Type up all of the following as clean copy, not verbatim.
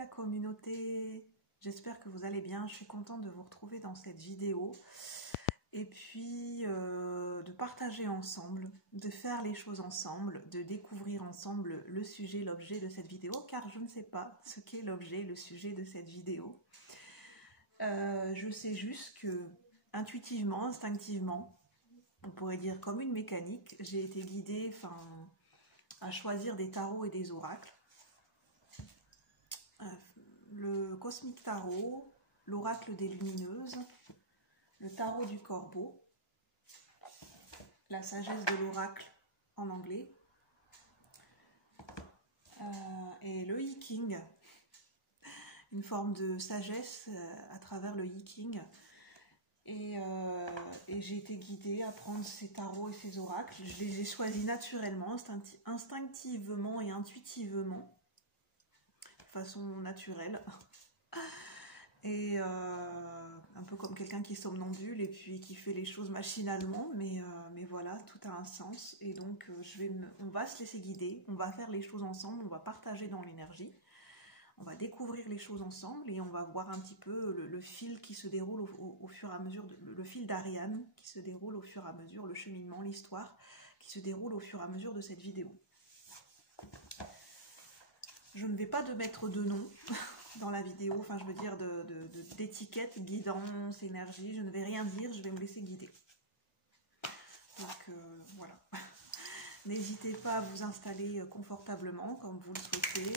la communauté, j'espère que vous allez bien, je suis contente de vous retrouver dans cette vidéo et puis de partager ensemble, de faire les choses ensemble, de découvrir ensemble le sujet, l'objet de cette vidéo, car je ne sais pas ce qu'est l'objet, le sujet de cette vidéo. Je sais juste que intuitivement, instinctivement, on pourrait dire comme une mécanique, j'ai été guidée à choisir des tarots et des oracles. Le Cosmic Tarot, l'oracle des lumineuses, le tarot du corbeau, la sagesse de l'oracle en anglais, et le I Ching, une forme de sagesse à travers le I Ching. Et j'ai été guidée à prendre ces tarots et ces oracles. Je les ai choisis naturellement, instinctivement et intuitivement, de façon naturelle. Et un peu comme quelqu'un qui somnambule et puis qui fait les choses machinalement, mais voilà, tout a un sens. Et donc on va se laisser guider, on va faire les choses ensemble, on va partager dans l'énergie, on va découvrir les choses ensemble et on va voir un petit peu le fil qui se déroule au fur et à mesure, le fil d'Ariane qui se déroule au fur et à mesure, le cheminement, l'histoire qui se déroule au fur et à mesure de cette vidéo. Je ne vais pas mettre de nom dans la vidéo, enfin je veux dire d'étiquette, guidance, énergie, je ne vais rien dire, je vais me laisser guider. Donc voilà. N'hésitez pas à vous installer confortablement comme vous le souhaitez,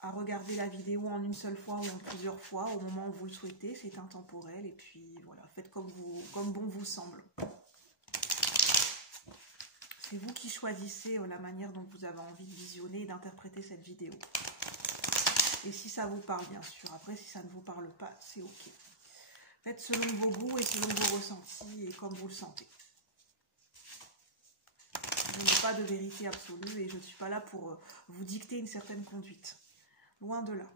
à regarder la vidéo en une seule fois ou en plusieurs fois au moment où vous le souhaitez, c'est intemporel et puis voilà, faites comme bon vous semble. C'est vous qui choisissez la manière dont vous avez envie de visionner et d'interpréter cette vidéo. Et si ça vous parle, bien sûr. Après, si ça ne vous parle pas, c'est ok. Faites selon vos goûts et selon vos ressentis et comme vous le sentez. Je n'ai pas de vérité absolue et je ne suis pas là pour vous dicter une certaine conduite. Loin de là.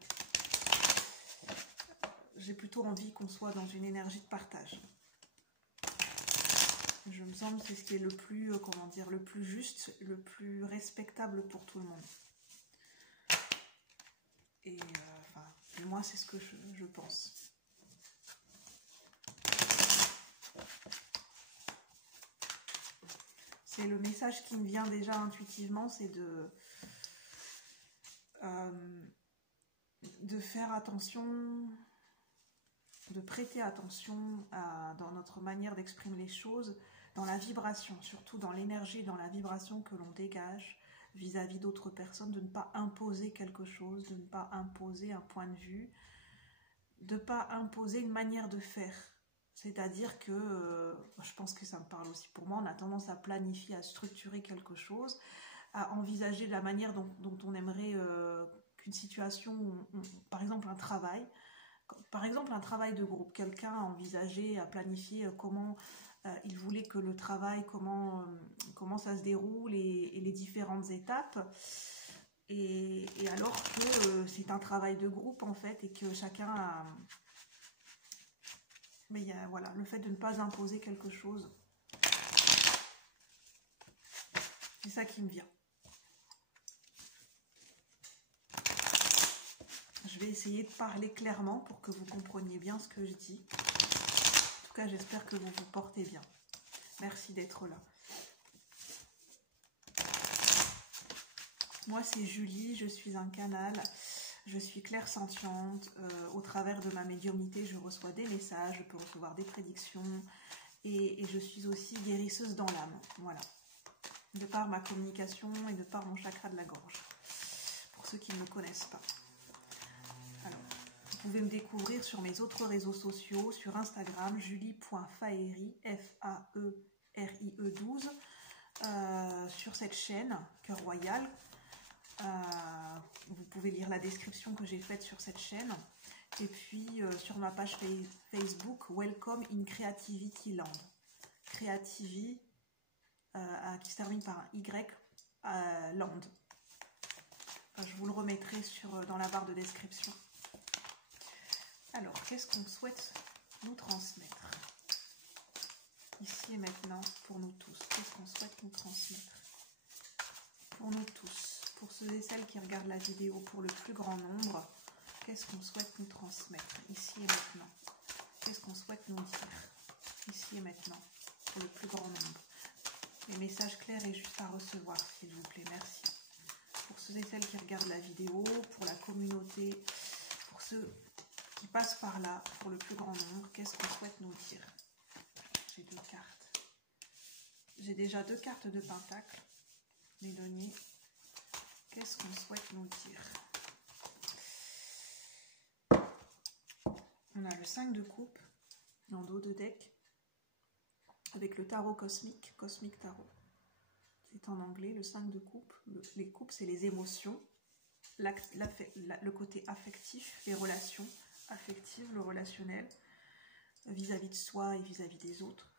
J'ai plutôt envie qu'on soit dans une énergie de partage. Je me semble que c'est ce qui est le plus, le plus juste, le plus respectable pour tout le monde. Et moi, c'est ce que je pense. C'est le message qui me vient déjà intuitivement, c'est de faire attention, de prêter attention dans notre manière d'exprimer les choses, dans la vibration, surtout dans l'énergie, dans la vibration que l'on dégage vis-à-vis d'autres personnes, de ne pas imposer quelque chose, de ne pas imposer un point de vue, de ne pas imposer une manière de faire. C'est-à-dire que, je pense que ça me parle aussi pour moi, on a tendance à planifier, à structurer quelque chose, à envisager la manière dont on aimerait qu'une situation, par exemple un travail de groupe, quelqu'un a envisagé, a planifié comment il voulait que le travail, comment ça se déroule et les différentes étapes. Et alors que c'est un travail de groupe en fait et que chacun a... Mais voilà, le fait de ne pas imposer quelque chose, c'est ça qui me vient. Je vais essayer de parler clairement pour que vous compreniez bien ce que je dis. En tout cas, j'espère que vous vous portez bien. Merci d'être là. Moi, c'est Julie, je suis un canal, je suis clairsentiente. Au travers de ma médiumnité, je reçois des messages, je peux recevoir des prédictions et je suis aussi guérisseuse dans l'âme. Voilà. De par ma communication et de par mon chakra de la gorge. Pour ceux qui ne me connaissent pas. Alors, vous pouvez me découvrir sur mes autres réseaux sociaux, sur Instagram, julie.faerie, Faerie12, sur cette chaîne, Cœur Royal. Vous pouvez lire la description que j'ai faite sur cette chaîne. Et puis, sur ma page Facebook, Welcome in Creativity Land. Creativity, qui se termine par un Y, Land. Je vous le remettrai dans la barre de description. Alors, qu'est-ce qu'on souhaite nous transmettre ici et maintenant pour nous tous? Qu'est-ce qu'on souhaite nous transmettre pour nous tous? Pour ceux et celles qui regardent la vidéo pour le plus grand nombre, Qu'est-ce qu'on souhaite nous transmettre ici et maintenant? Qu'est-ce qu'on souhaite nous dire ici et maintenant pour le plus grand nombre? Les messages clairs et justes à recevoir, s'il vous plaît. Merci. Pour ceux et celles qui regardent la vidéo, pour la communauté, pour ceux qui passent par là, pour le plus grand nombre, qu'est-ce qu'on souhaite nous dire? J'ai 2 cartes. J'ai déjà 2 cartes de pentacle. Les deniers. Qu'est-ce qu'on souhaite nous dire? On a le 5 de coupe en dos de deck avec le tarot cosmique, Cosmic Tarot. C'est en anglais, le 5 de coupe. Les coupes, c'est les émotions, le côté affectif, les relations affectives, le relationnel vis-à-vis de soi et vis-à-vis des autres.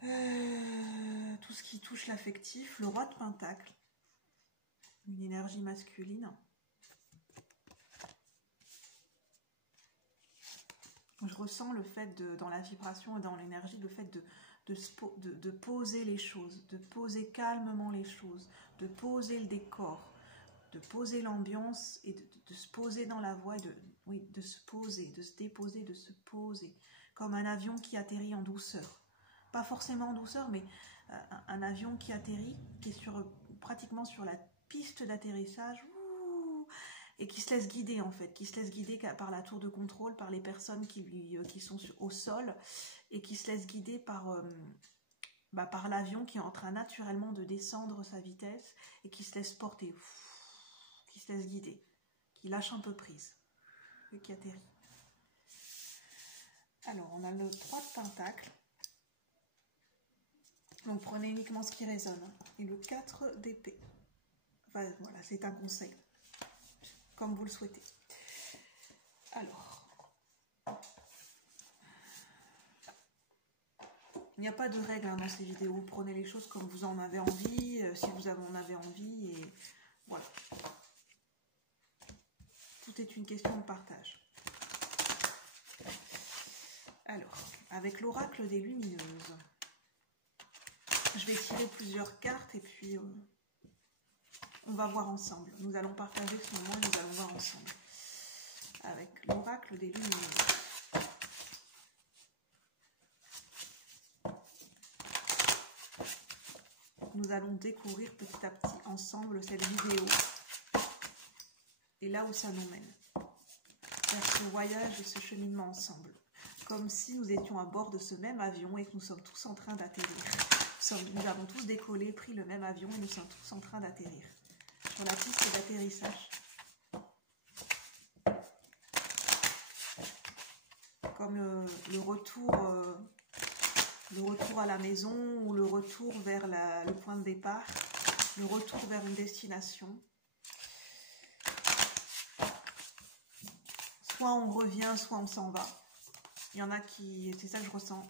Tout ce qui touche l'affectif, le roi de pentacle, une énergie masculine. Je ressens le fait, dans la vibration et dans l'énergie, le fait de poser les choses, de poser calmement les choses, de poser le décor, de poser l'ambiance et de se poser dans la voie, de se poser, de se déposer, de se poser, comme un avion qui atterrit en douceur. Pas forcément en douceur, mais un avion qui atterrit, qui est pratiquement sur la piste d'atterrissage, et qui se laisse guider en fait, qui se laisse guider par la tour de contrôle, par les personnes qui sont au sol, et qui se laisse guider par l'avion qui est en train naturellement de descendre sa vitesse, et qui se laisse porter, qui se laisse guider, qui lâche un peu prise, et qui atterrit. Alors, on a le 3 de pentacle, donc prenez uniquement ce qui résonne, et le 4 d'épée. Enfin, voilà, c'est un conseil. Comme vous le souhaitez. Alors, il n'y a pas de règle dans ces vidéos. Prenez les choses comme vous en avez envie, si vous en avez envie, et voilà. Tout est une question de partage. Alors, avec l'oracle des lumineuses, je vais tirer plusieurs cartes et puis on va voir ensemble. Nous allons partager ce moment et nous allons voir ensemble. Avec l'oracle des lumineuses. Nous allons découvrir petit à petit ensemble cette vidéo. Et là où ça nous mène. Vers ce voyage et ce cheminement ensemble. Comme si nous étions à bord de ce même avion et que nous sommes tous en train d'atterrir. Nous avons tous décollé, pris le même avion et nous sommes tous en train d'atterrir. Sur la piste d'atterrissage. Comme le retour à la maison ou le retour vers le point de départ, le retour vers une destination. Soit on revient, soit on s'en va. Il y en a qui, c'est ça que je ressens,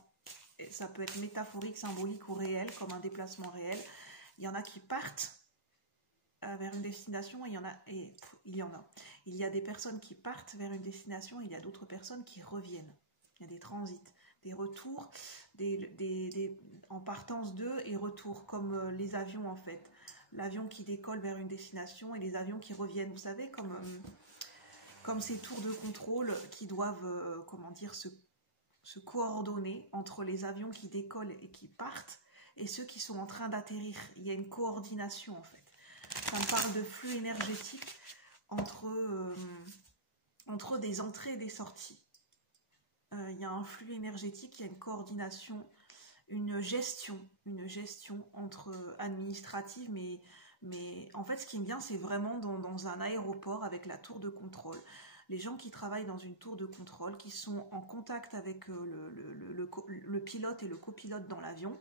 et ça peut être métaphorique, symbolique ou réel, comme un déplacement réel. Il y en a qui partent vers une destination, il y a des personnes qui partent vers une destination, il y a d'autres personnes qui reviennent. Il y a des transits, des retours, en partance d'eux et retour, comme les avions en fait. L'avion qui décolle vers une destination et les avions qui reviennent, vous savez, comme ces tours de contrôle qui doivent, se coordonner entre les avions qui décollent et qui partent et ceux qui sont en train d'atterrir. Il y a une coordination en fait. Ça me parle de flux énergétique entre des entrées et des sorties. Il y a un flux énergétique, il y a une coordination, une gestion entre administrative, mais en fait ce qui me vient c'est vraiment dans un aéroport avec la tour de contrôle. Les gens qui travaillent dans une tour de contrôle, qui sont en contact avec le pilote et le copilote dans l'avion,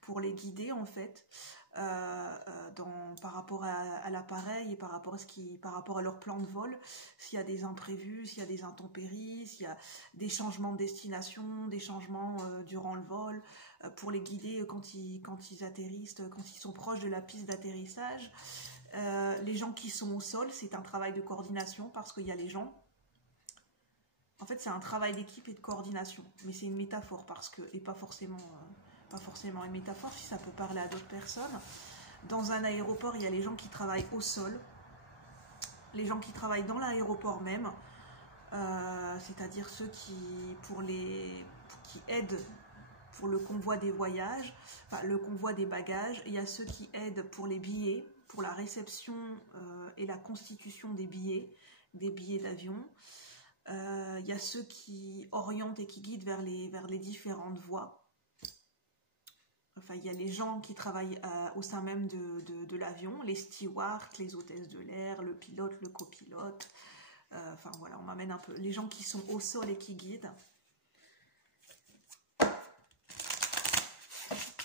pour les guider en fait, par rapport à l'appareil et par rapport à leur plan de vol, s'il y a des imprévus, s'il y a des intempéries, s'il y a des changements de destination, des changements durant le vol, pour les guider quand ils atterrissent, quand ils sont proches de la piste d'atterrissage. Les gens qui sont au sol, c'est un travail de coordination parce qu'il y a les gens. En fait, c'est un travail d'équipe et de coordination, mais c'est une métaphore et pas forcément une métaphore si ça peut parler à d'autres personnes. Dans un aéroport, il y a les gens qui travaillent au sol les gens qui travaillent dans l'aéroport même, c'est-à-dire ceux qui aident pour le convoi des voyages, enfin le convoi des bagages. Il y a ceux qui aident pour les billets, pour la réception et la constitution des billets d'avion. Il y a ceux qui orientent et qui guident vers les différentes voies. Enfin, il y a les gens qui travaillent au sein même de l'avion, les stewards, les hôtesses de l'air, le pilote, le copilote. Enfin voilà, on m'amène un peu les gens qui sont au sol et qui guident.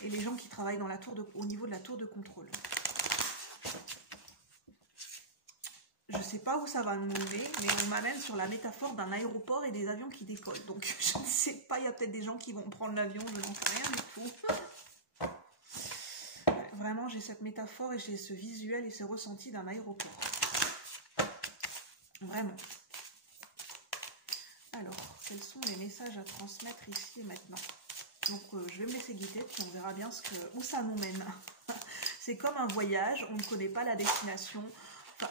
Et les gens qui travaillent dans au niveau de la tour de contrôle. Je ne sais pas où ça va nous mener, mais on m'amène sur la métaphore d'un aéroport et des avions qui décollent. Donc je ne sais pas, il y a peut-être des gens qui vont prendre l'avion, je n'en sais rien du tout. Vraiment, j'ai cette métaphore et j'ai ce visuel et ce ressenti d'un aéroport. Vraiment. Alors, quels sont les messages à transmettre ici et maintenant? Donc, je vais me laisser guider, puis on verra bien où ça nous mène. C'est comme un voyage, on ne connaît pas la destination. Enfin,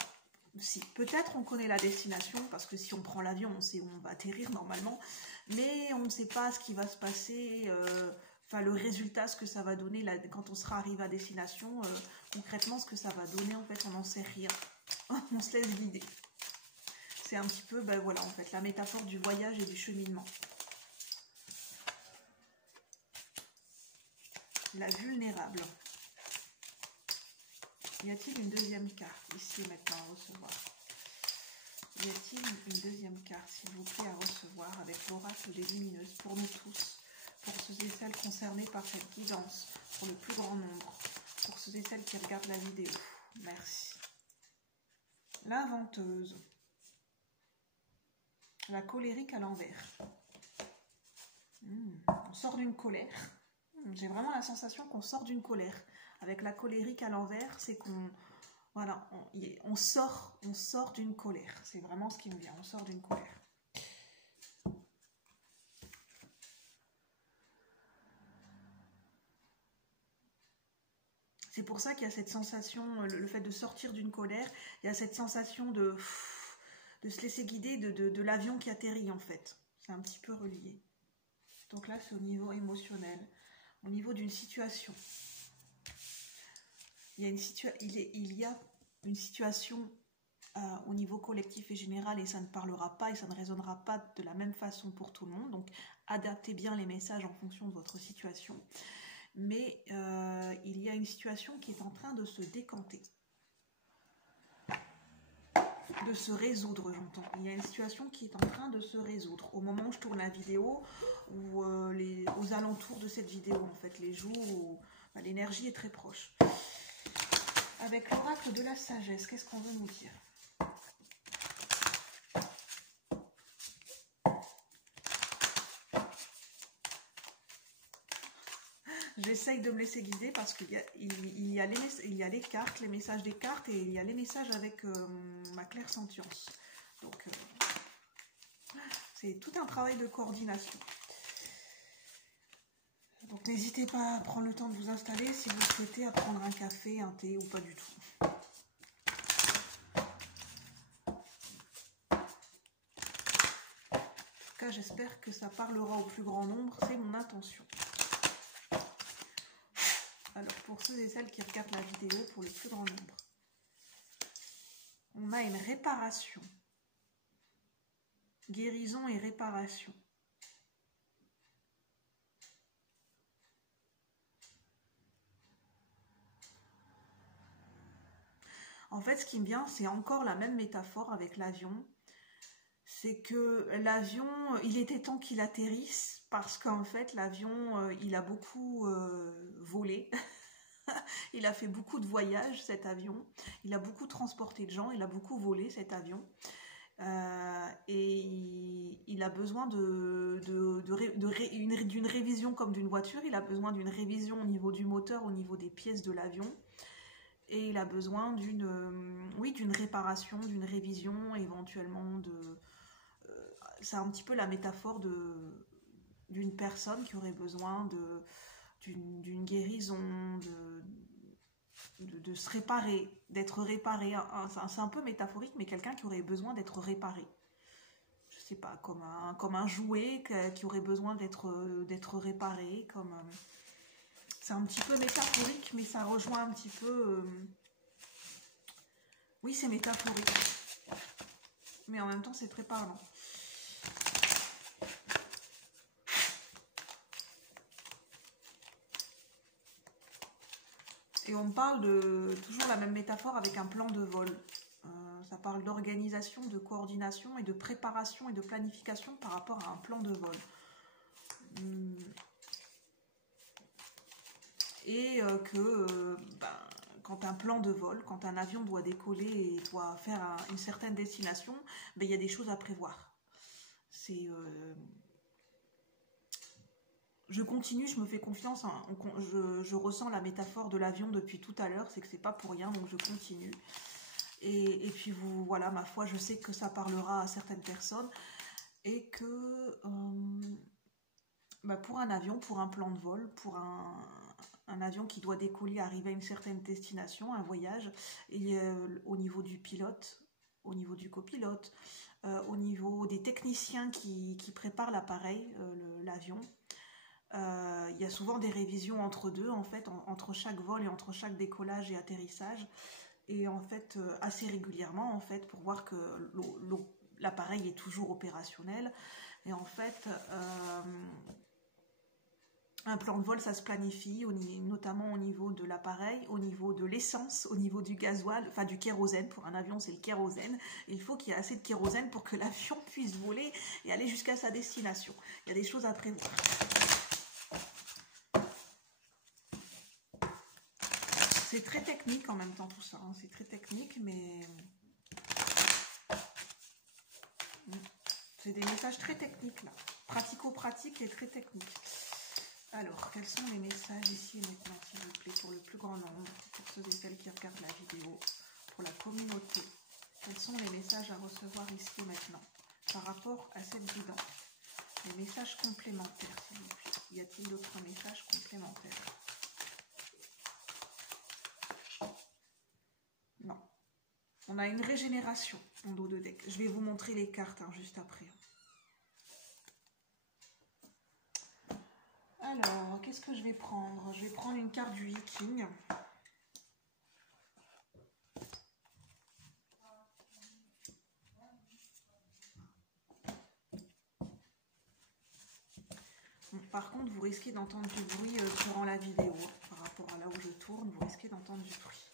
si, peut-être on connaît la destination, parce que si on prend l'avion, on sait où on va atterrir normalement, mais on ne sait pas ce qui va se passer... Enfin, le résultat, ce que ça va donner là, quand on sera arrivé à destination, concrètement, ce que ça va donner, en fait, on n'en sait rien. On se laisse guider. C'est un petit peu, ben voilà, en fait, la métaphore du voyage et du cheminement. La vulnérable. Y a-t-il une deuxième carte, ici, maintenant, à recevoir? Y a-t-il une deuxième carte, s'il vous plaît, à recevoir, avec l'oracle des lumineuses, pour nous tous? Pour ceux et celles concernés par cette guidance, pour le plus grand nombre, pour ceux et celles qui regardent la vidéo. Merci. L'inventeuse. La colérique à l'envers. On sort d'une colère. J'ai vraiment la sensation qu'on sort d'une colère. Avec la colérique à l'envers, c'est qu'on... Voilà, on sort d'une colère. C'est vraiment ce qui me vient, on sort d'une colère. C'est pour ça qu'il y a cette sensation, le fait de sortir d'une colère, il y a cette sensation de se laisser guider de l'avion qui atterrit en fait. C'est un petit peu relié. Donc là, c'est au niveau émotionnel, au niveau d'une situation. Il y a une situation au niveau collectif et général et ça ne parlera pas et ça ne résonnera pas de la même façon pour tout le monde. Donc, adaptez bien les messages en fonction de votre situation. Mais il y a une situation qui est en train de se décanter, de se résoudre, j'entends. Il y a une situation qui est en train de se résoudre au moment où je tourne la vidéo ou aux alentours de cette vidéo, en fait, les jours où l'énergie est très proche. Avec l'oracle de la sagesse, qu'est-ce qu'on veut nous dire? J'essaye de me laisser guider parce qu'il y a les cartes, les messages des cartes et il y a les messages avec ma clairsentience. Donc, c'est tout un travail de coordination. Donc, n'hésitez pas à prendre le temps de vous installer si vous souhaitez à prendre un café, un thé ou pas du tout. En tout cas, j'espère que ça parlera au plus grand nombre. C'est mon intention. Alors, pour ceux et celles qui regardent la vidéo, pour le plus grand nombre, on a une réparation. Guérison et réparation. En fait, ce qui me vient, c'est encore la même métaphore avec l'avion. C'est que l'avion, il était temps qu'il atterrisse parce qu'en fait, l'avion, il a beaucoup volé. Il a fait beaucoup de voyages, cet avion. Il a beaucoup transporté de gens. Il a beaucoup volé, cet avion. Et il a besoin d'une révision comme d'une voiture. Il a besoin d'une révision au niveau du moteur, au niveau des pièces de l'avion. Et il a besoin d'une réparation, d'une révision, éventuellement c'est un petit peu la métaphore d'une personne qui aurait besoin d'une guérison, de se réparer, d'être réparé. C'est un peu métaphorique, mais quelqu'un qui aurait besoin d'être réparé. Je sais pas, comme un jouet qui aurait besoin d'être réparé. C'est un petit peu métaphorique, mais ça rejoint un petit peu... Oui, c'est métaphorique. Mais en même temps, c'est très parlant. Et on parle de toujours la même métaphore avec un plan de vol. Ça parle d'organisation, de coordination et de préparation et de planification par rapport à un plan de vol. Et quand un plan de vol, quand un avion doit décoller et doit faire une certaine destination, ben, il y a des choses à prévoir. Je continue, je me fais confiance, hein, je ressens la métaphore de l'avion depuis tout à l'heure, c'est que c'est pas pour rien, donc je continue. Et puis voilà, ma foi, je sais que ça parlera à certaines personnes et que pour un avion, pour un plan de vol, pour un avion qui doit décoller, arriver à une certaine destination, un voyage, et au niveau du pilote, au niveau du copilote, au niveau des techniciens qui préparent l'appareil, l'avion, il y a souvent des révisions entre deux, en fait, entre chaque vol et entre chaque décollage et atterrissage. Et en fait, assez régulièrement, en fait, pour voir que l'appareil est toujours opérationnel. Et en fait, un plan de vol, ça se planifie, notamment au niveau de l'appareil, au niveau de l'essence, au niveau du gasoil, enfin du kérosène. Pour un avion, c'est le kérosène. Il faut qu'il y ait assez de kérosène pour que l'avion puisse voler et aller jusqu'à sa destination. Il y a des choses à prévoir. C'est très technique en même temps tout ça, hein. C'est très technique, mais c'est des messages très techniques là, pratico-pratiques et très techniques. Alors, quels sont les messages ici et maintenant, s'il vous plaît, pour le plus grand nombre, pour ceux et celles qui regardent la vidéo, pour la communauté? Quels sont les messages à recevoir ici et maintenant par rapport à cette guidance? Les messages complémentaires, s'il vous plaît. Y a-t-il d'autres messages complémentaires? Non. On a une régénération en dos de deck. Je vais vous montrer les cartes hein, juste après. Alors, qu'est-ce que je vais prendre? Je vais prendre une carte du Viking. Bon, par contre, vous risquez d'entendre du bruit durant la vidéo. Par rapport à là où je tourne, vous risquez d'entendre du bruit.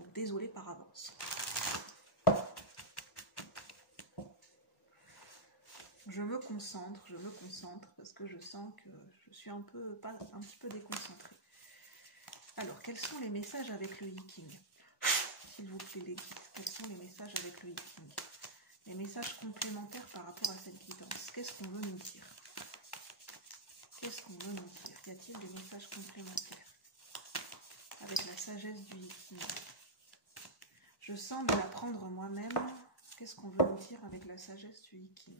Donc, désolé par avance. Je me concentre parce que je sens que je suis un petit peu déconcentrée. Alors, quels sont les messages avec le Viking? S'il vous plaît, les guides, quels sont les messages avec le Viking? Les messages complémentaires par rapport à cette guidance. Qu'est-ce qu'on veut nous dire? Qu'est-ce qu'on veut nous dire? Y a-t-il des messages complémentaires avec la sagesse du Viking? Je sens de l'apprendre moi-même. Qu'est-ce qu'on veut nous dire avec la sagesse du Viking?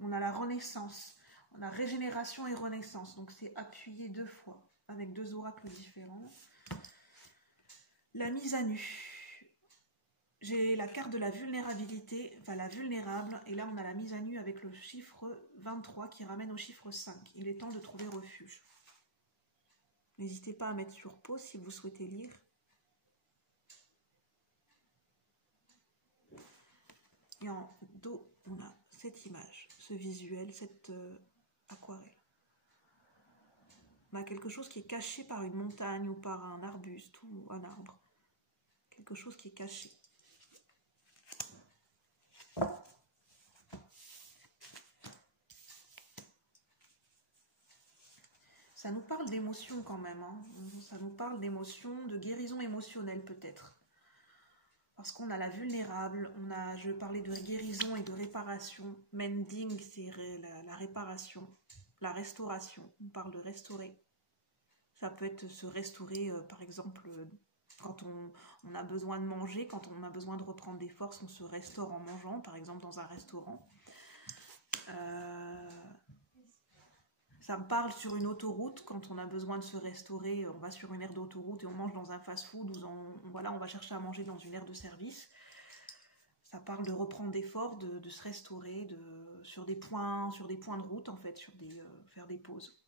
On a la renaissance, on a régénération et renaissance, donc c'est appuyé 2 fois, avec 2 oracles différents. La mise à nu. J'ai la carte de la vulnérabilité, enfin la vulnérable, et là on a la mise à nu avec le chiffre 23 qui ramène au chiffre 5. Il est temps de trouver refuge. N'hésitez pas à mettre sur pause si vous souhaitez lire. Et en dos, on a cette image, ce visuel, cette aquarelle. On a quelque chose qui est caché par une montagne ou par un arbuste ou un arbre. Quelque chose qui est caché. Ça nous parle d'émotion quand même. Hein. Ça nous parle d'émotion, de guérison émotionnelle peut-être. Parce qu'on a la vulnérable, je parlais de guérison et de réparation. Mending, c'est la réparation, la restauration. On parle de restaurer. Ça peut être se restaurer, par exemple, quand on a besoin de manger, quand on a besoin de reprendre des forces, on se restaure en mangeant, par exemple dans un restaurant. Ça me parle sur une autoroute, quand on a besoin de se restaurer, on va sur une aire d'autoroute et on mange dans un fast-food, ou voilà, on va chercher à manger dans une aire de service. Ça parle de reprendre des forces, de se restaurer, sur des points de route en fait, faire des pauses.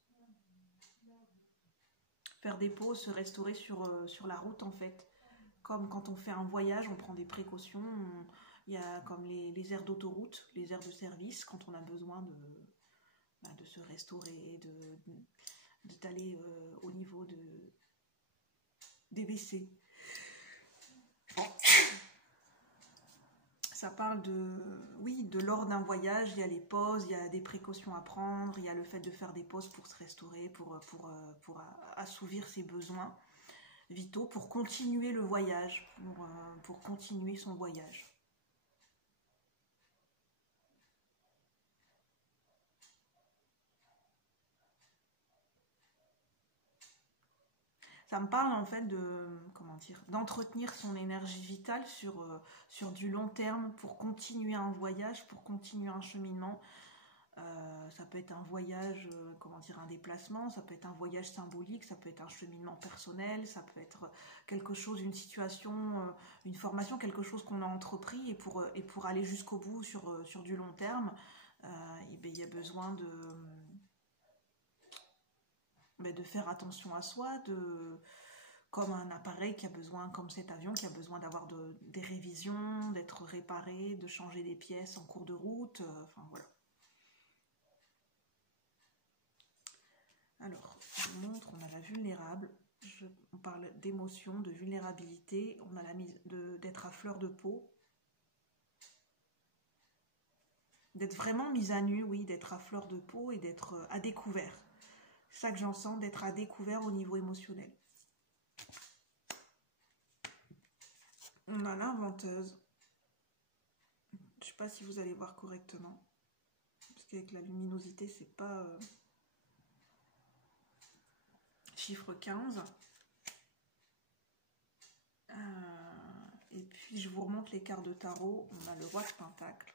Faire des pauses, se restaurer sur la route en fait. Comme quand on fait un voyage, on prend des précautions. Il y a comme les aires d'autoroute, les aires de service, quand on a besoin de se restaurer, d'aller au niveau des WC. Ça parle de lors d'un voyage, il y a les pauses, il y a des précautions à prendre, il y a le fait de faire des pauses pour se restaurer, pour assouvir ses besoins vitaux, pour continuer le voyage, pour continuer son voyage. Ça me parle en fait d'entretenir son énergie vitale sur du long terme pour continuer un voyage, pour continuer un cheminement. Ça peut être un voyage, un déplacement, ça peut être un voyage symbolique, ça peut être un cheminement personnel, ça peut être quelque chose, une situation, une formation, quelque chose qu'on a entrepris et pour aller jusqu'au bout sur du long terme, il y a besoin de faire attention à soi, comme un appareil qui a besoin, comme cet avion qui a besoin d'avoir des révisions, d'être réparé, de changer des pièces en cours de route, enfin voilà. Alors, je vous montre, on a la vulnérable, on parle d'émotion, de vulnérabilité, on a la mise d'être à fleur de peau, d'être vraiment mise à nu, oui, d'être à fleur de peau et d'être à découvert. C'est ça que j'en sens, d'être à découvert au niveau émotionnel. On a l'inventeuse. Je ne sais pas si vous allez voir correctement. Parce qu'avec la luminosité, c'est pas... Chiffre 15. Et puis, je vous remonte les cartes de tarot. On a le roi de Pentacle.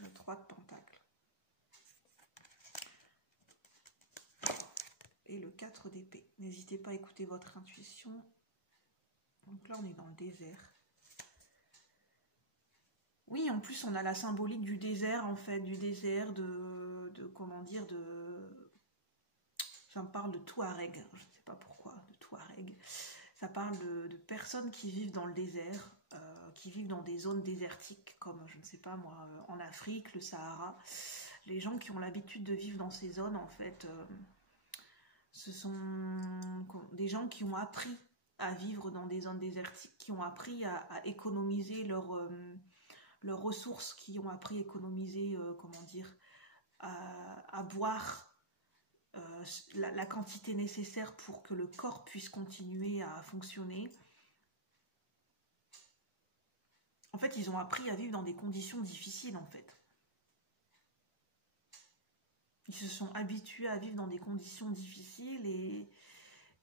Le 3 de Pentacle. Et le 4 d'épée. N'hésitez pas à écouter votre intuition. Donc là, on est dans le désert. Oui, en plus, on a la symbolique du désert, en fait, du désert, ça me parle de Touareg, je ne sais pas pourquoi, de Touareg. Ça parle de personnes qui vivent dans le désert, qui vivent dans des zones désertiques, comme, je ne sais pas moi, en Afrique, le Sahara. Les gens qui ont l'habitude de vivre dans ces zones, en fait, ce sont des gens qui ont appris à vivre dans des zones désertiques, qui ont appris à économiser leurs ressources, qui ont appris à économiser, à boire la quantité nécessaire pour que le corps puisse continuer à fonctionner. En fait, ils ont appris à vivre dans des conditions difficiles, en fait. Ils se sont habitués à vivre dans des conditions difficiles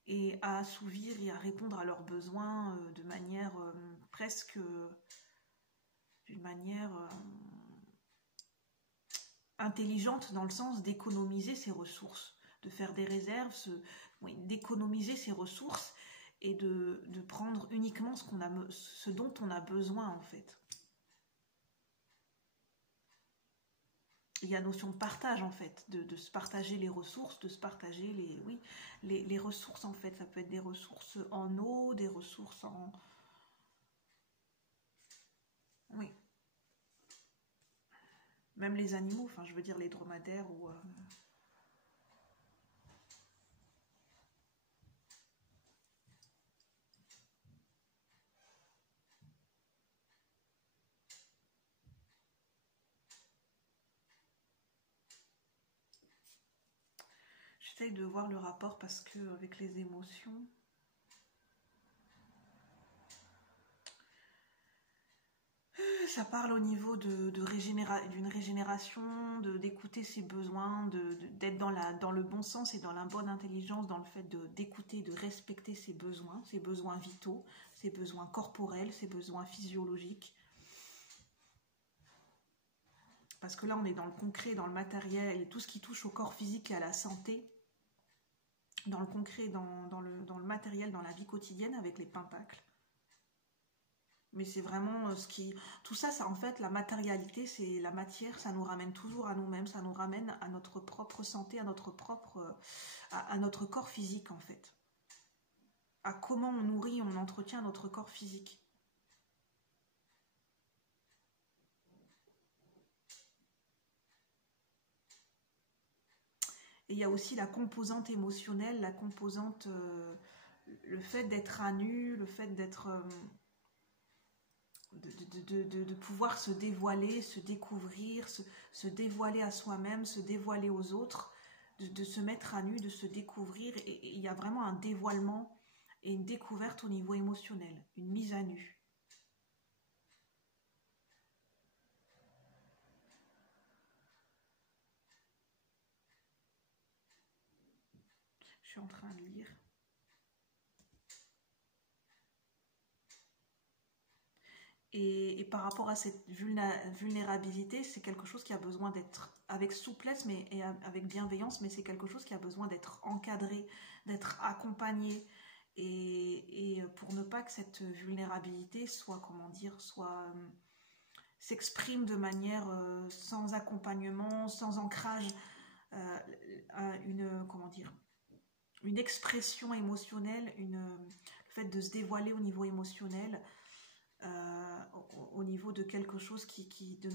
et à assouvir et à répondre à leurs besoins de manière d'une manière intelligente, dans le sens d'économiser ses ressources, de faire des réserves, d'économiser ses ressources et de prendre uniquement ce dont on a besoin en fait. Il y a notion de partage en fait, de se partager les ressources, de se partager les ressources en fait. Ça peut être des ressources en eau, des ressources en... Oui. Même les animaux, enfin je veux dire les dromadaires ou... J'essaye de voir le rapport parce que avec les émotions... Ça parle au niveau d'une régénération, d'écouter ses besoins, d'être dans le bon sens et dans la bonne intelligence, dans le fait d'écouter, de respecter ses besoins vitaux, ses besoins corporels, ses besoins physiologiques. parce que là on est dans le concret, dans le matériel, et tout ce qui touche au corps physique et à la santé, dans le concret, dans le matériel, dans la vie quotidienne avec les pentacles. Mais c'est vraiment ce qui... Tout ça, en fait, la matérialité, c'est la matière, ça nous ramène toujours à nous-mêmes, ça nous ramène à notre propre santé, à notre propre... à notre corps physique, en fait. À comment on nourrit, on entretient notre corps physique. Et il y a aussi la composante émotionnelle, la composante... le fait d'être à nu, le fait d'être... de pouvoir se dévoiler, se découvrir, se dévoiler à soi-même, se dévoiler aux autres, de se mettre à nu, de se découvrir. Et il y a vraiment un dévoilement et une découverte au niveau émotionnel, une mise à nu. Je suis en train de lire. Et par rapport à cette vulnérabilité, c'est quelque chose qui a besoin d'être avec souplesse et avec bienveillance, mais c'est quelque chose qui a besoin d'être encadré, d'être accompagné, et pour ne pas que cette vulnérabilité soit, comment dire, s'exprime de manière sans accompagnement, sans ancrage, comment dire, une expression émotionnelle, le fait de se dévoiler au niveau émotionnel, au niveau de quelque chose de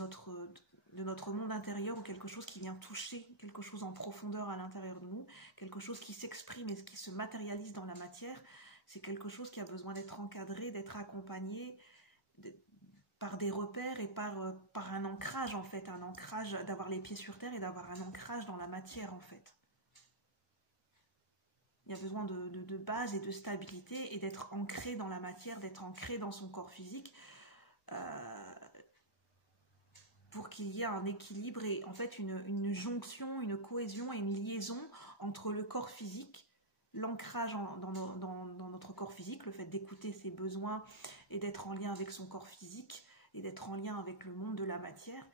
notre monde intérieur, ou quelque chose qui vient toucher quelque chose en profondeur à l'intérieur de nous, quelque chose qui s'exprime et qui se matérialise dans la matière. C'est quelque chose qui a besoin d'être encadré, d'être accompagné par des repères et par un ancrage, en fait, un ancrage, d'avoir les pieds sur terre et d'avoir un ancrage dans la matière, en fait. Il y a besoin de base et de stabilité, et d'être ancré dans la matière, d'être ancré dans son corps physique, pour qu'il y ait un équilibre et en fait une jonction, une cohésion et une liaison entre le corps physique, l'ancrage dans notre corps physique, le fait d'écouter ses besoins et d'être en lien avec son corps physique et d'être en lien avec le monde de la matière,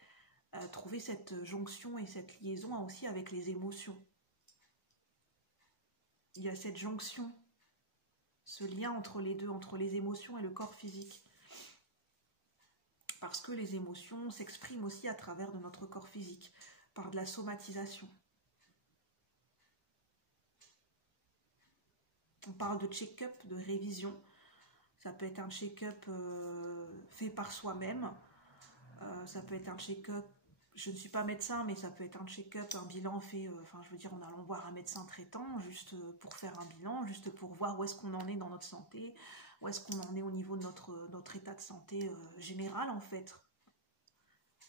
trouver cette jonction et cette liaison aussi avec les émotions. Il y a cette jonction, ce lien entre les deux, entre les émotions et le corps physique. Parce que les émotions s'expriment aussi à travers de notre corps physique, par de la somatisation. On parle de check-up, de révision. Ça peut être un check-up fait par soi-même. Ça peut être un check-up, je ne suis pas médecin, mais ça peut être un check-up, un bilan fait, je veux dire, en allant voir un médecin traitant, juste pour faire un bilan, juste pour voir où est-ce qu'on en est dans notre santé, où est-ce qu'on en est au niveau de notre état de santé général, en fait.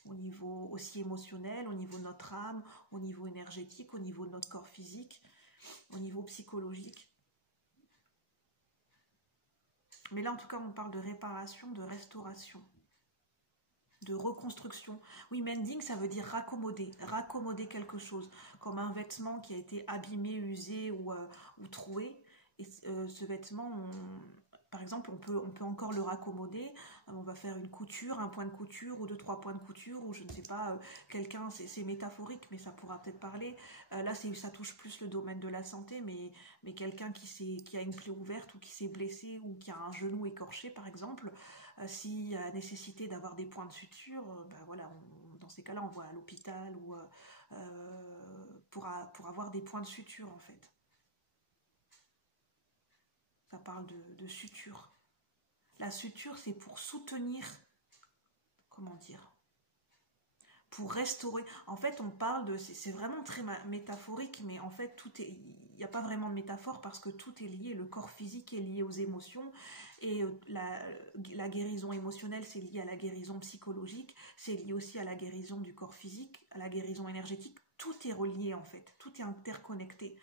Au niveau aussi émotionnel, au niveau de notre âme, au niveau énergétique, au niveau de notre corps physique, au niveau psychologique. Mais là, en tout cas, on parle de réparation, de restauration, de reconstruction. Oui, mending, ça veut dire raccommoder quelque chose, comme un vêtement qui a été abîmé, usé ou troué. Et ce vêtement, par exemple, on peut encore le raccommoder. On va faire une couture, un point de couture ou 2-3 points de couture, ou je ne sais pas, quelqu'un, c'est métaphorique, mais ça pourra peut-être parler. Là, ça touche plus le domaine de la santé, mais quelqu'un qui a une plaie ouverte ou qui s'est blessé ou qui a un genou écorché, par exemple, s'il y a nécessité d'avoir des points de suture, voilà, dans ces cas-là, on va à l'hôpital ou pour avoir des points de suture, en fait. Ça parle de suture. La suture, c'est pour soutenir, comment dire, pour restaurer. En fait, on parle de, c'est vraiment très métaphorique, mais en fait, il n'y a pas vraiment de métaphore parce que tout est lié. Le corps physique est lié aux émotions, et la guérison émotionnelle, c'est lié à la guérison psychologique, c'est lié aussi à la guérison du corps physique, à la guérison énergétique. Tout est relié, en fait, tout est interconnecté.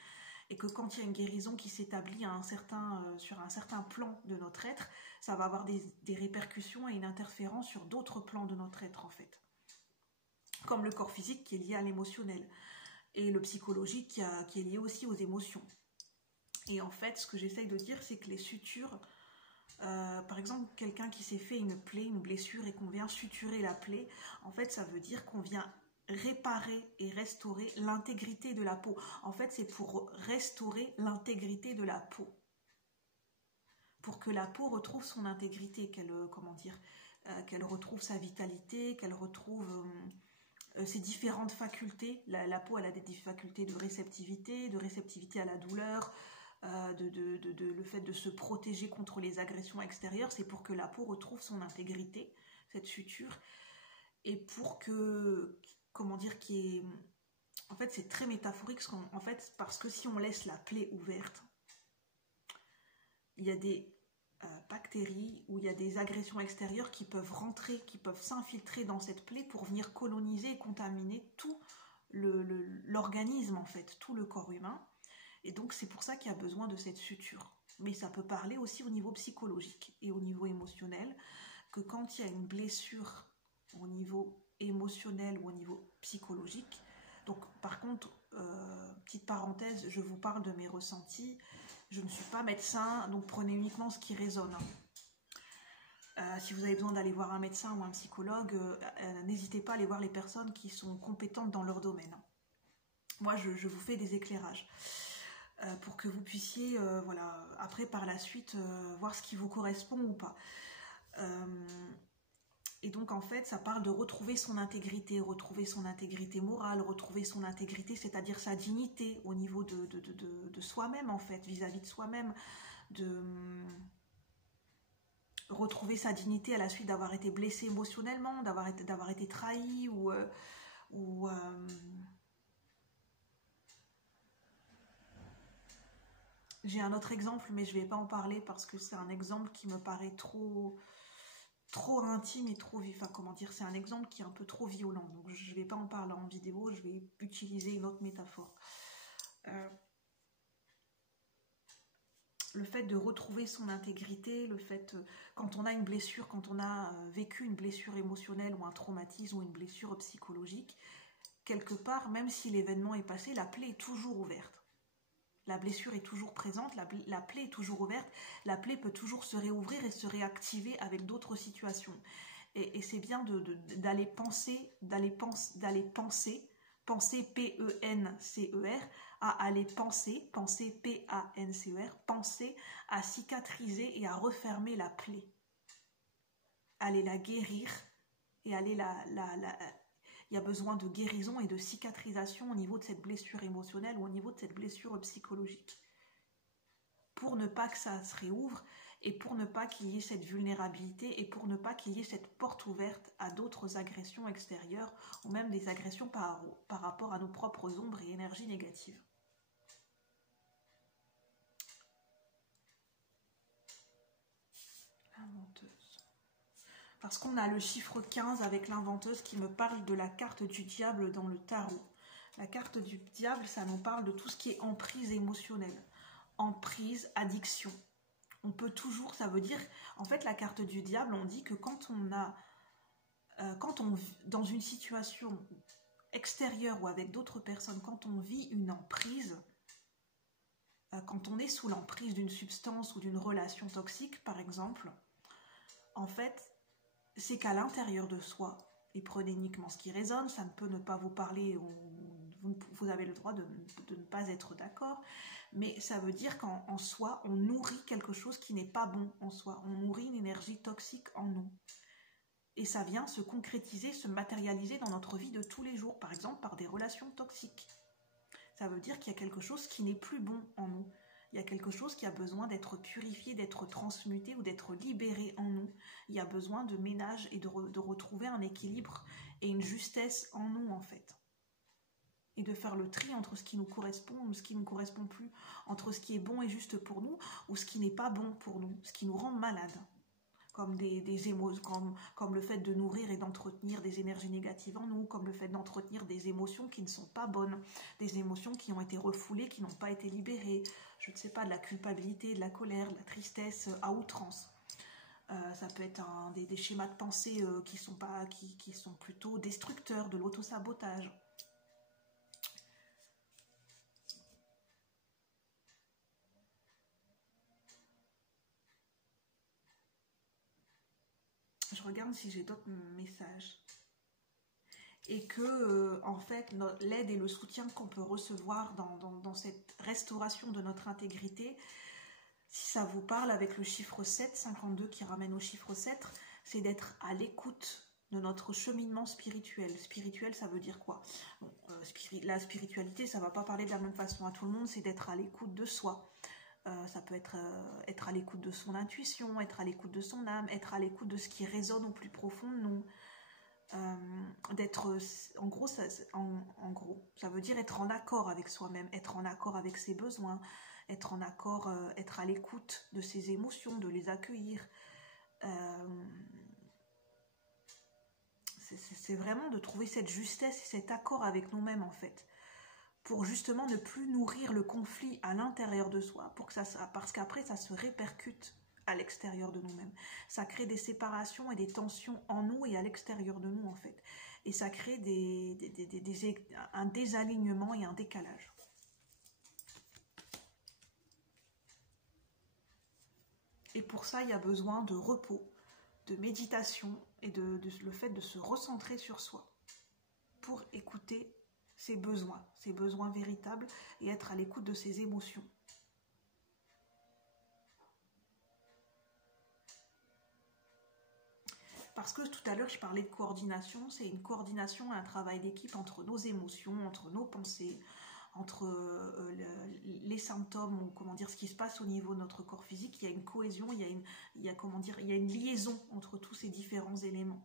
Et que quand il y a une guérison qui s'établit sur un certain plan de notre être, ça va avoir des répercussions et une interférence sur d'autres plans de notre être, en fait. Comme le corps physique qui est lié à l'émotionnel, et le psychologique qui est lié aussi aux émotions. Et en fait, ce que j'essaye de dire, c'est que les sutures, par exemple, quelqu'un qui s'est fait une plaie, une blessure, et qu'on vient suturer la plaie, en fait, ça veut dire qu'on vient réparer et restaurer l'intégrité de la peau. En fait, c'est pour restaurer l'intégrité de la peau. Pour que la peau retrouve son intégrité, qu'elle retrouve sa vitalité, qu'elle retrouve ses différentes facultés. La peau, elle a des facultés de réceptivité à la douleur, le fait de se protéger contre les agressions extérieures. C'est pour que la peau retrouve son intégrité, cette suture, et pour que, en fait, c'est très métaphorique, en fait, parce que si on laisse la plaie ouverte, il y a des bactéries ou il y a des agressions extérieures qui peuvent rentrer, qui peuvent s'infiltrer dans cette plaie pour venir coloniser et contaminer tout l'organisme, en fait, tout le corps humain. Et donc c'est pour ça qu'il y a besoin de cette suture. Mais ça peut parler aussi au niveau psychologique et au niveau émotionnel, que quand il y a une blessure au niveau émotionnel ou au niveau psychologique, donc par contre, petite parenthèse, je vous parle de mes ressentis. Je ne suis pas médecin, donc prenez uniquement ce qui résonne. Si vous avez besoin d'aller voir un médecin ou un psychologue, n'hésitez pas à aller voir les personnes qui sont compétentes dans leur domaine. Moi, je vous fais des éclairages pour que vous puissiez, voilà, après par la suite, voir ce qui vous correspond ou pas. Et donc en fait, ça parle de retrouver son intégrité morale, retrouver son intégrité, c'est-à-dire sa dignité au niveau de soi-même en fait, vis-à-vis de soi-même, de retrouver sa dignité à la suite d'avoir été blessé émotionnellement, d'avoir été trahi ou j'ai un autre exemple, mais je ne vais pas en parler parce que c'est un exemple qui me paraît trop intime et trop, enfin comment dire, c'est un exemple qui est un peu trop violent, donc je ne vais pas en parler en vidéo, je vais utiliser une autre métaphore. Le fait de retrouver son intégrité, le fait, quand on a une blessure, quand on a vécu une blessure émotionnelle ou un traumatisme ou une blessure psychologique, quelque part, même si l'événement est passé, la plaie est toujours ouverte. La blessure est toujours présente, la plaie est toujours ouverte, la plaie peut toujours se réouvrir et se réactiver avec d'autres situations. Et c'est bien d'aller penser, penser P-E-N-C-E-R, à aller penser P-A-N-C-E-R, penser à cicatriser et à refermer la plaie. Aller la guérir et aller il y a besoin de guérison et de cicatrisation au niveau de cette blessure émotionnelle ou au niveau de cette blessure psychologique. Pour ne pas que ça se réouvre et pour ne pas qu'il y ait cette vulnérabilité et pour ne pas qu'il y ait cette porte ouverte à d'autres agressions extérieures ou même des agressions par rapport à nos propres ombres et énergies négatives. L'inventeuse. Parce qu'on a le chiffre 15 avec l'inventeuse qui me parle de la carte du diable dans le tarot. La carte du diable, ça nous parle de tout ce qui est emprise émotionnelle, emprise, addiction. On peut toujours, ça veut dire, en fait la carte du diable, on dit que quand on dans une situation extérieure ou avec d'autres personnes, quand on vit une emprise, quand on est sous l'emprise d'une substance ou d'une relation toxique par exemple, en fait, c'est qu'à l'intérieur de soi, et prenez uniquement ce qui résonne, ça ne peut ne pas vous parler, vous avez le droit de ne pas être d'accord, mais ça veut dire qu'en soi, on nourrit quelque chose qui n'est pas bon en soi, on nourrit une énergie toxique en nous. Et ça vient se concrétiser, se matérialiser dans notre vie de tous les jours, par exemple par des relations toxiques. Ça veut dire qu'il y a quelque chose qui n'est plus bon en nous. Il y a quelque chose qui a besoin d'être purifié, d'être transmuté ou d'être libéré en nous. Il y a besoin de ménage et de retrouver un équilibre et une justesse en nous en fait. Et de faire le tri entre ce qui nous correspond ou ce qui ne nous correspond plus, entre ce qui est bon et juste pour nous ou ce qui n'est pas bon pour nous, ce qui nous rend malades. Comme comme le fait de nourrir et d'entretenir des énergies négatives en nous, comme le fait d'entretenir des émotions qui ne sont pas bonnes, des émotions qui ont été refoulées, qui n'ont pas été libérées, je ne sais pas, de la culpabilité, de la colère, de la tristesse à outrance. Ça peut être des schémas de pensée qui sont plutôt destructeurs, de l'autosabotage. Je regarde si j'ai d'autres messages. et que en fait l'aide et le soutien qu'on peut recevoir dans cette restauration de notre intégrité, si ça vous parle avec le chiffre 7, 52 qui ramène au chiffre 7, c'est d'être à l'écoute de notre cheminement spirituel. Spirituel, ça veut dire quoi? Bon, la spiritualité, ça ne va pas parler de la même façon à tout le monde, c'est d'être à l'écoute de soi. Ça peut être à l'écoute de son intuition, être à l'écoute de son âme, être à l'écoute de ce qui résonne au plus profond de nous. D'être, en gros, ça veut dire être en accord avec soi-même, être en accord avec ses besoins, être en accord, être à l'écoute de ses émotions, de les accueillir. C'est vraiment de trouver cette justesse et cet accord avec nous-mêmes en fait, pour justement ne plus nourrir le conflit à l'intérieur de soi, parce qu'après ça se répercute à l'extérieur de nous-mêmes. Ça crée des séparations et des tensions en nous et à l'extérieur de nous en fait. Et ça crée un désalignement et un décalage. Et pour ça, il y a besoin de repos, de méditation et le fait de se recentrer sur soi pour écouter ses besoins véritables et être à l'écoute de ses émotions. Parce que tout à l'heure, je parlais de coordination, c'est une coordination, un travail d'équipe entre nos émotions, entre nos pensées, entre les symptômes, ou comment dire, ce qui se passe au niveau de notre corps physique. Il y a une cohésion, il y a une liaison entre tous ces différents éléments.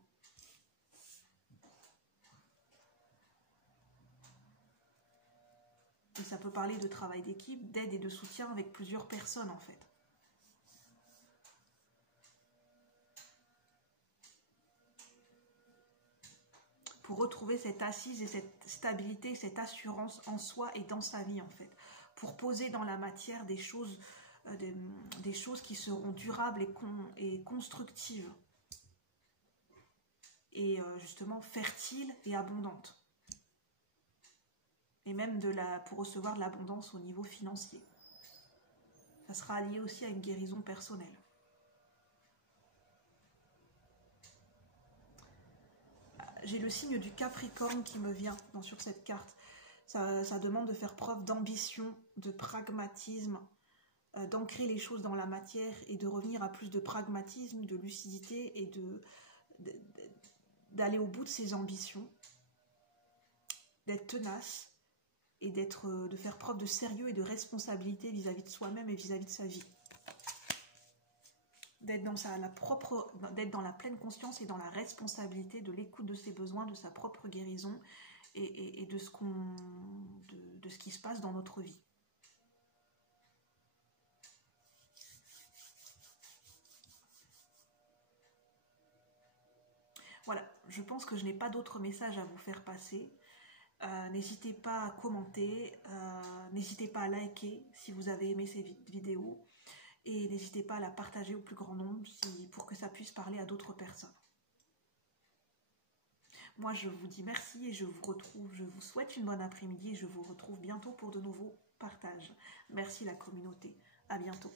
Et ça peut parler de travail d'équipe, d'aide et de soutien avec plusieurs personnes en fait. Pour retrouver cette assise et cette stabilité, cette assurance en soi et dans sa vie en fait. Pour poser dans la matière des choses qui seront durables et constructives. Et justement fertiles et abondantes. Et même pour recevoir de l'abondance au niveau financier. Ça sera lié aussi à une guérison personnelle. J'ai le signe du Capricorne qui me vient sur cette carte. Ça demande de faire preuve d'ambition, de pragmatisme, d'ancrer les choses dans la matière et de revenir à plus de pragmatisme, de lucidité et d'aller au bout de ses ambitions, d'être tenace et de faire preuve de sérieux et de responsabilité vis-à-vis de soi-même et vis-à-vis de sa vie. D'être dans la pleine conscience et dans la responsabilité de l'écoute de ses besoins, de sa propre guérison et de ce qui se passe dans notre vie. Voilà, je pense que je n'ai pas d'autres messages à vous faire passer. N'hésitez pas à commenter, n'hésitez pas à liker si vous avez aimé ces vidéos. Et n'hésitez pas à la partager au plus grand nombre pour que ça puisse parler à d'autres personnes. Moi, je vous dis merci et je vous souhaite une bonne après-midi et je vous retrouve bientôt pour de nouveaux partages. Merci la communauté. À bientôt.